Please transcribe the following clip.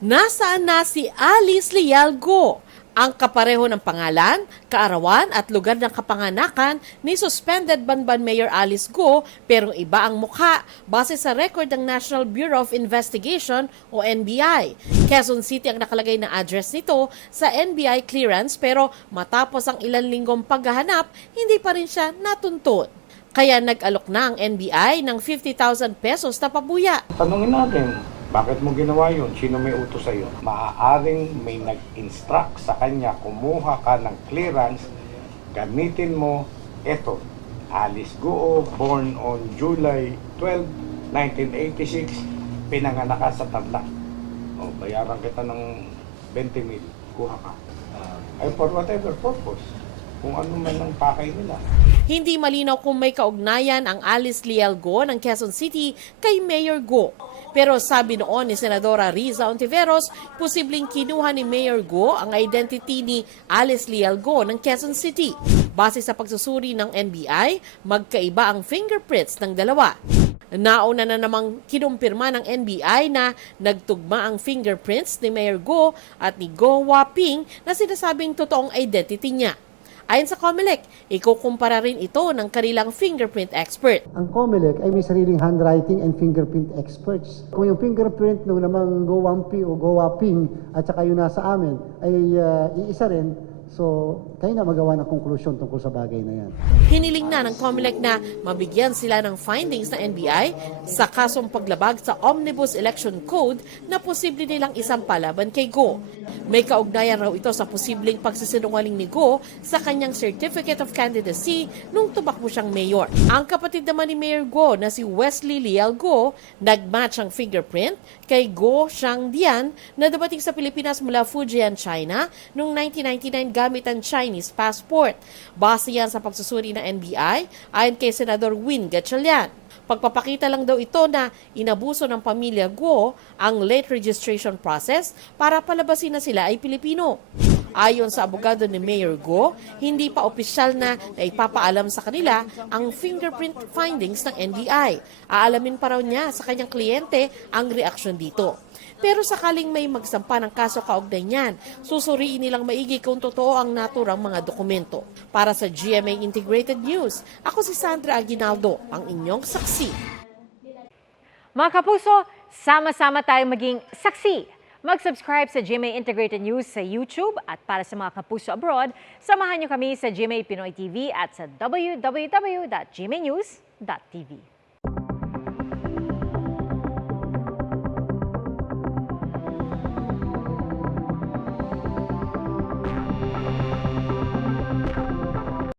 Nasaan na si Alice Leal Go? Ang kapareho ng pangalan, kaarawan at lugar ng kapanganakan ni suspended Banban Mayor Alice Go pero iba ang mukha base sa record ng National Bureau of Investigation o NBI. Quezon City ang nakalagay na address nito sa NBI clearance pero matapos ang ilang linggong paghahanap, hindi pa rin siya natuntun. Kaya nag-alok na ang NBI ng 50,000 pesos na pabuya. Tanungin natin, bakit mo ginawa yun? Sino may utos sa'yo? Maaaring may nag-instruct sa kanya, kumuha ka ng clearance, gamitin mo, eto, Alice Goo, born on July 12, 1986, pinanganak ka sa Tarlac. O, bayaran kita ng 20,000, kuha ka. Ay, for whatever purpose, kung ano man ang pakay nila. Hindi malinaw kung may kaugnayan ang Alice Leal Go ng Quezon City kay Mayor Go. Pero sabi noon ni Senadora Riza Ontiveros, posibleng kinuha ni Mayor Go ang identity ni Alice Leal Go ng Quezon City. Base sa pagsusuri ng NBI, magkaiba ang fingerprints ng dalawa. Nauna na namang kinumpirma ng NBI na nagtugma ang fingerprints ni Mayor Go at ni Go Waping na sinasabing totoong identity niya. Ayon sa COMELEC, ikukumpara rin ito ng kanilang fingerprint expert. Ang COMELEC ay may sariling handwriting and fingerprint experts. Kung yung fingerprint ng namang Go Wampi o Go Waping at saka yung nasa amin ay iisa rin, so kayo na magawa ng konklusyon tungkol sa bagay na yan. Hiniling na ng COMELEC na mabigyan sila ng findings ng NBI sa kasong paglabag sa Omnibus Election Code na posible nilang isampa laban kay Go. May kaugnayan raw ito sa posibleng pagsisinungaling ni Go sa kanyang Certificate of Candidacy nung tumakbo siyang mayor. Ang kapatid naman ni Mayor Go na si Wesley Leal Go, nagmatch ang fingerprint kay Go Shangdian na dumating sa Pilipinas mula Fujian, China noong 1999 gamit ang Chinese passport. Base yan sa pagsusuri ng NBI ayon kay Senador Win Gatchalian. Pagpapakita lang daw ito na inabuso ng pamilya Go ang late registration process para palabasin na sila ay Pilipino. Ayon sa abogado ni Mayor Go, hindi pa opisyal na ipapaalam sa kanila ang fingerprint findings ng NBI. Aalamin pa raw niya sa kanyang kliyente ang reaksyon dito. Pero sakaling may magsampa ng kaso kaugnay niyan, susuriin nilang maigi kung totoo ang naturang mga dokumento. Para sa GMA Integrated News, ako si Sandra Aguinaldo, ang inyong saksi. Mga kapuso, sama-sama tayong maging saksi. Mag-subscribe sa GMA Integrated News sa YouTube at para sa mga kapuso abroad, samahan niyo kami sa GMA Pinoy TV at sa www.gmanews.tv.